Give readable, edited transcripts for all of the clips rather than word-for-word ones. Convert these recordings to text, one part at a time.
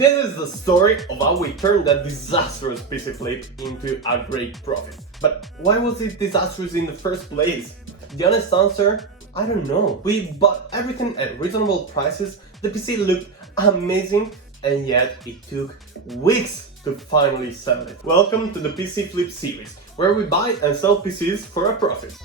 This is the story of how we turned that disastrous PC flip into a great profit. But why was it disastrous in the first place? The honest answer? I don't know. We bought everything at reasonable prices, the PC looked amazing, and yet it took weeks to finally sell it. Welcome to the PC Flip series, where we buy and sell PCs for a profit.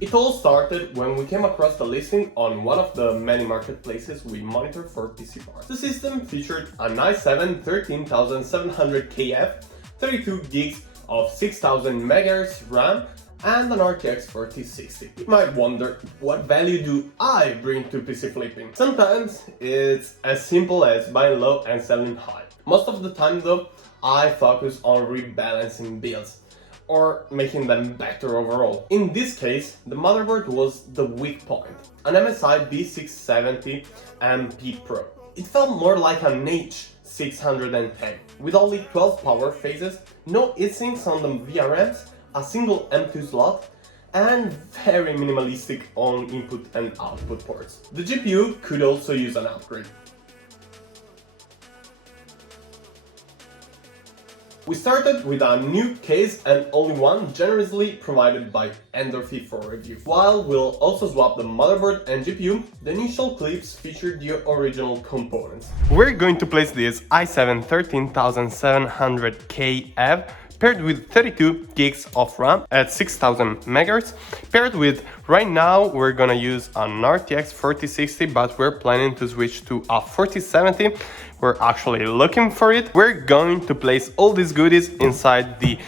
It all started when we came across the listing on one of the many marketplaces we monitor for PC parts. The system featured an i7 13700KF, 32 gigs of 6000 MHz RAM, and an RTX 4060. You might wonder, what value do I bring to PC flipping? Sometimes it's as simple as buying low and selling high. Most of the time though, I focus on rebalancing builds or making them better overall. In this case, the motherboard was the weak point, an MSI B670 MP Pro. It felt more like an H610, with only 12 power phases, no heatsinks on the VRMs, a single M2 slot, and very minimalistic on input and output ports. The GPU could also use an upgrade. We started with a new case and only one, generously provided by Endorfy for review. While we'll also swap the motherboard and GPU, the initial clips featured the original components. We're going to place this i7 13700KF paired with 32 gigs of RAM at 6000 MHz, paired with, right now we're gonna use an RTX 4060, but we're planning to switch to a 4070. We're actually looking for it. We're going to place all these goodies inside the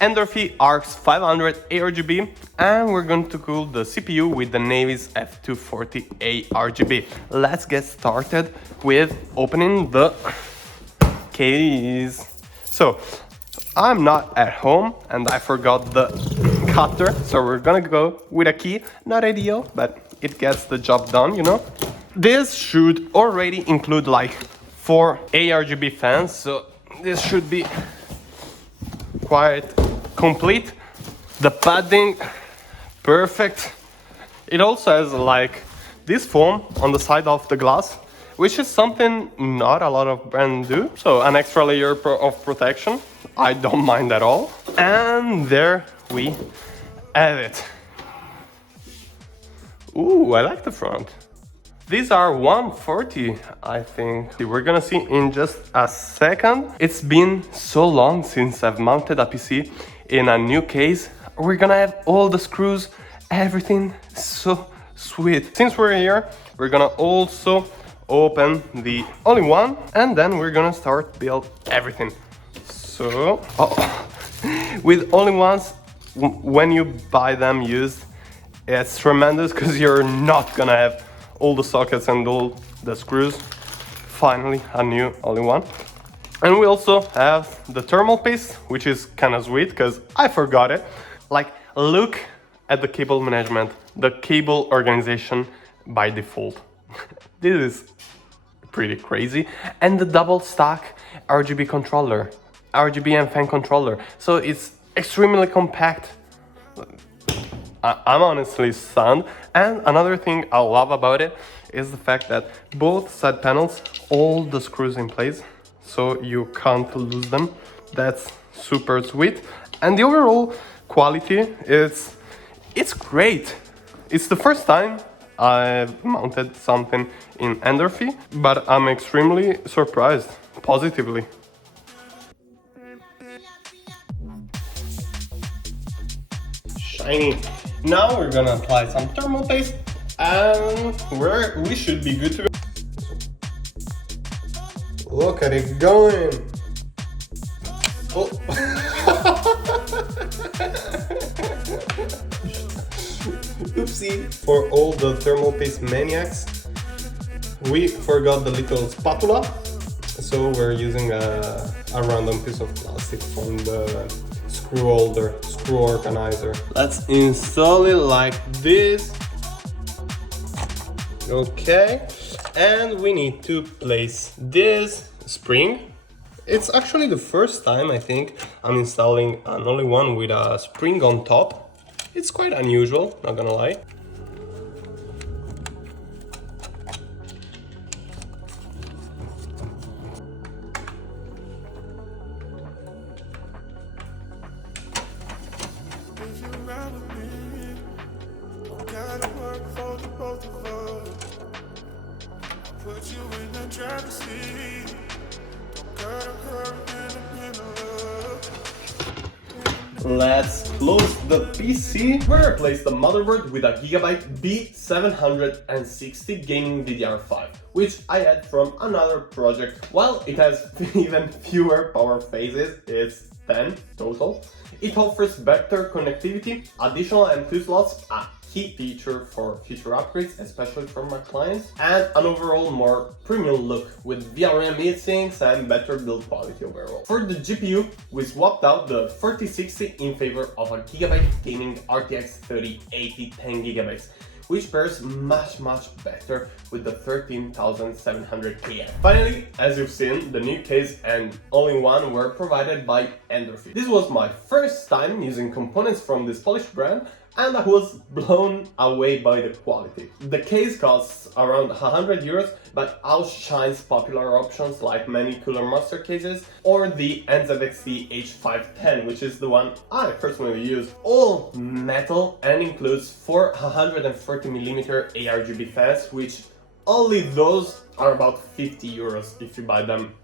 Endorfy RX 500 ARGB, and we're going to cool the CPU with the Navis F240 ARGB. Let's get started with opening the case. So, I'm not at home and I forgot the cutter, so we're gonna go with a key. Not ideal, but it gets the job done, you know. This should already include like 4 ARGB fans, so this should be quite complete. The padding, perfect. It also has like this foam on the side of the glass, which is something not a lot of brands do. So an extra layer of protection. I don't mind at all. And there we have it. Ooh, I like the front. These are 140, I think. We're gonna see in just a second. It's been so long since I've mounted a PC in a new case. We're gonna have all the screws, everything so sweet. Since we're here, we're gonna also open the all-in-one and then we're gonna start build everything. So, with all-in-ones, when you buy them used, it's tremendous because you're not gonna have all the sockets and all the screws. Finally, a new all-in-one. And we also have the thermal paste, which is kind of sweet because I forgot it. Like, look at the cable management, the cable organization by default. This is pretty crazy. And the double stack RGB controller, RGB and fan controller. So it's extremely compact. I'm honestly stunned. And another thing I love about it is the fact that both side panels, all the screws in place, so you can't lose them. That's super sweet. And the overall quality is, it's great. It's the first time I've mounted something in Endorfy, but I'm extremely surprised, positively. Shiny. Now we're gonna apply some thermal paste and we should be good to go. Look at it going. Oh. Oopsie. For all the thermal paste maniacs, we forgot the little spatula, so we're using a random piece of plastic from the screw holder, screw organizer. Let's install it like this. Okay, and we need to place this spring. It's actually the first time I think I'm installing an all-in-one with a spring on top. It's quite unusual, not gonna lie. Put you in the driver's seat. Gotta hurry in the middle. Let's close the PC. We replaced the motherboard with a Gigabyte B760 gaming DDR5, which I had from another project. While it has even fewer power phases, it's 10 total, it offers better connectivity, additional M2 slots, a key feature for future upgrades, especially for my clients, and an overall more premium look with VRM heatsinks and better build quality overall. For the GPU, we swapped out the 4060 in favor of a Gigabyte Gaming RTX 3080 10GB, which pairs much better with the 13700KF. Finally, as you've seen, the new case and all-in-one were provided by Endorfy. This was my first time using components from this Polish brand, and I was blown away by the quality. The case costs around 100 euros, but outshines popular options like many Cooler Monster cases or the NZXT H510, which is the one I personally use. All metal and includes 4 140mm ARGB fans, which only those are about 50 euros if you buy them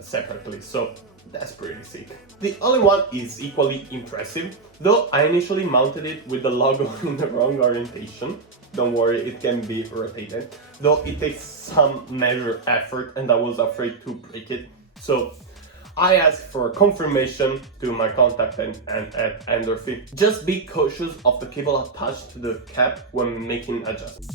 separately, so that's pretty sick. The all-in-one is equally impressive, though I initially mounted it with the logo in the wrong orientation. Don't worry, it can be rotated, though it takes some measure effort and I was afraid to break it. So I asked for confirmation to my contact at Endorfy. Just be cautious of the cable attached to the cap when making adjustments.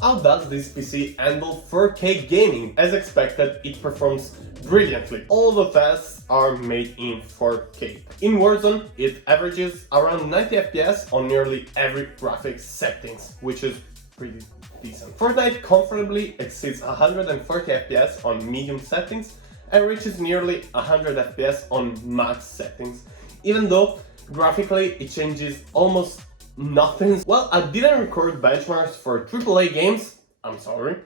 How does this PC handle 4K gaming? As expected, it performs brilliantly. All the tests are made in 4K. In Warzone, it averages around 90 FPS on nearly every graphics settings, which is pretty decent. Fortnite comfortably exceeds 140 FPS on medium settings and reaches nearly 100 FPS on max settings, even though graphically it changes almost nothing. Well, I didn't record benchmarks for AAA games, I'm sorry.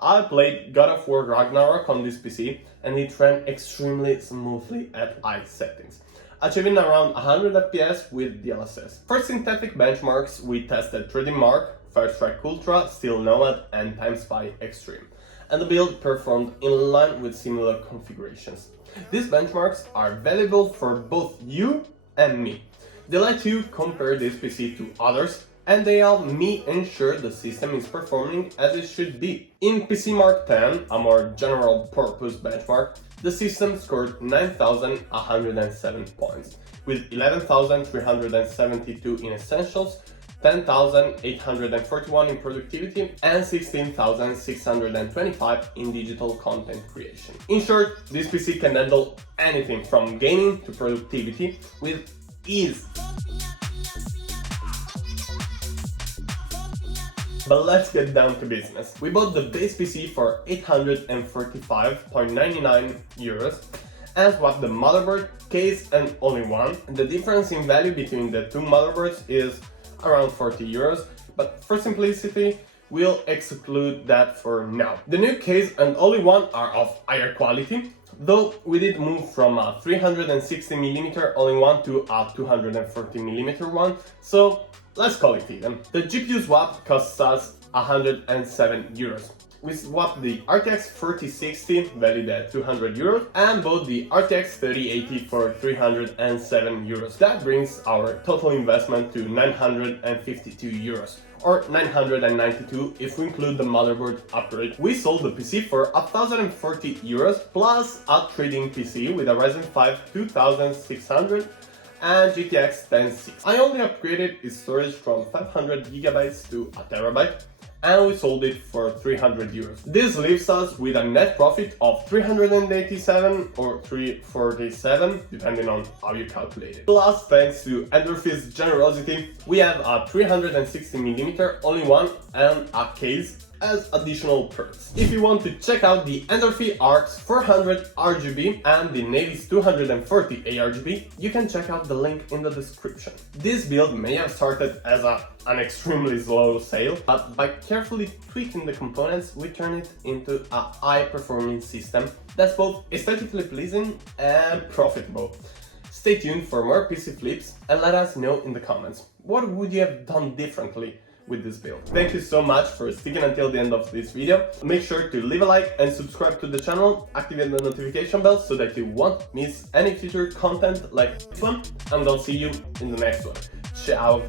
I played God of War Ragnarok on this PC and it ran extremely smoothly at high settings, achieving around 100 FPS with DLSS. For synthetic benchmarks, we tested 3D Mark, Firestrike Ultra, Steel Nomad and Time Spy Extreme, and the build performed in line with similar configurations. These benchmarks are valuable for both you and me. They let you compare this PC to others, and they help me ensure the system is performing as it should be. In PC Mark 10, a more general purpose benchmark, the system scored 9,107 points, with 11,372 in Essentials, 10,841 in Productivity, and 16,625 in Digital Content Creation. In short, this PC can handle anything from gaming to productivity with ease. But let's get down to business. We bought the base PC for 845.99 euros and swapped the motherboard, case and all-in-one. The difference in value between the two motherboards is around 40 euros, but for simplicity, we'll exclude that for now. The new case and all-in-one are of higher quality, though we did move from a 360mm all-in-one to a 240mm one, so let's call it even. The GPU swap costs us 107 euros. We swapped the RTX 4060 valued at 200 euros and bought the RTX 3080 for 307 euros. That brings our total investment to 952 euros. Or 992 if we include the motherboard upgrade. We sold the PC for 1,040 euros plus a trading PC with a Ryzen 5 2600 and GTX 1060. I only upgraded its storage from 500 GB to a terabyte, and we sold it for 300 euros. This leaves us with a net profit of 387 or 347, depending on how you calculate it. Plus, thanks to Endorfy's generosity, we have a 360mm all-in-one and a case as additional perks. If you want to check out the Endorfy ARX 400 RGB and the Navis 240 ARGB, you can check out the link in the description. This build may have started as an extremely slow sale, but by carefully tweaking the components, we turn it into a high-performing system that's both aesthetically pleasing and profitable. Stay tuned for more PC flips and let us know in the comments. What would you have done differently with this build. Thank you so much for sticking until the end of this video. Make sure to leave a like and subscribe to the channel, activate the notification bell so that you won't miss any future content like this one, and I'll see you in the next one. Ciao!